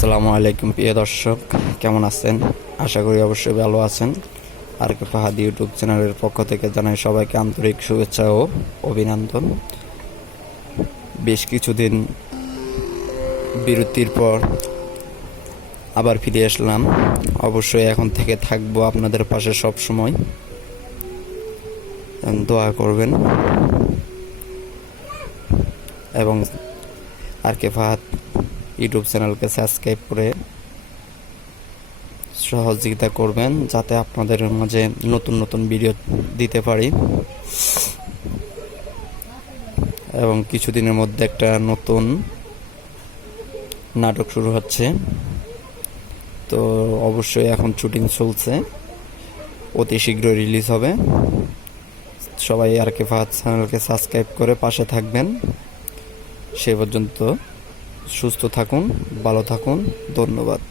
আসসালামু আলাইকুম প্রিয় দর্শক, কেমন আছেন? আশা করি অবশ্যই ভালো আছেন। আর কে ফাহাদি ইউটিউব চ্যানেলের পক্ষ থেকে জানাই সবাইকে আন্তরিক শুভেচ্ছা ও অভিনন্দন। বেশ কিছুদিন বিরতির পর আবার ফিরে আসলাম। অবশ্যই এখন থেকে থাকবো আপনাদের পাশে সব সময়। দোয়া করবেন এবং আর কে ফাহাদ ইউটিউব চ্যানেলকে সাবস্ক্রাইব করে সহযোগিতা করবেন, যাতে আপনাদের মাঝে নতুন নতুন ভিডিও দিতে পারি। এবং কিছুদিনের মধ্যে একটা নতুন নাটক শুরু হচ্ছে, তো অবশ্যই এখন শুটিং চলছে, অতি শীঘ্রই রিলিজ হবে। সবাই আর কে ফাহাদ চ্যানেলকে সাবস্ক্রাইব করে পাশে থাকবেন। সে পর্যন্ত সুস্থ থাকুন, ভালো থাকুন, ধন্যবাদ।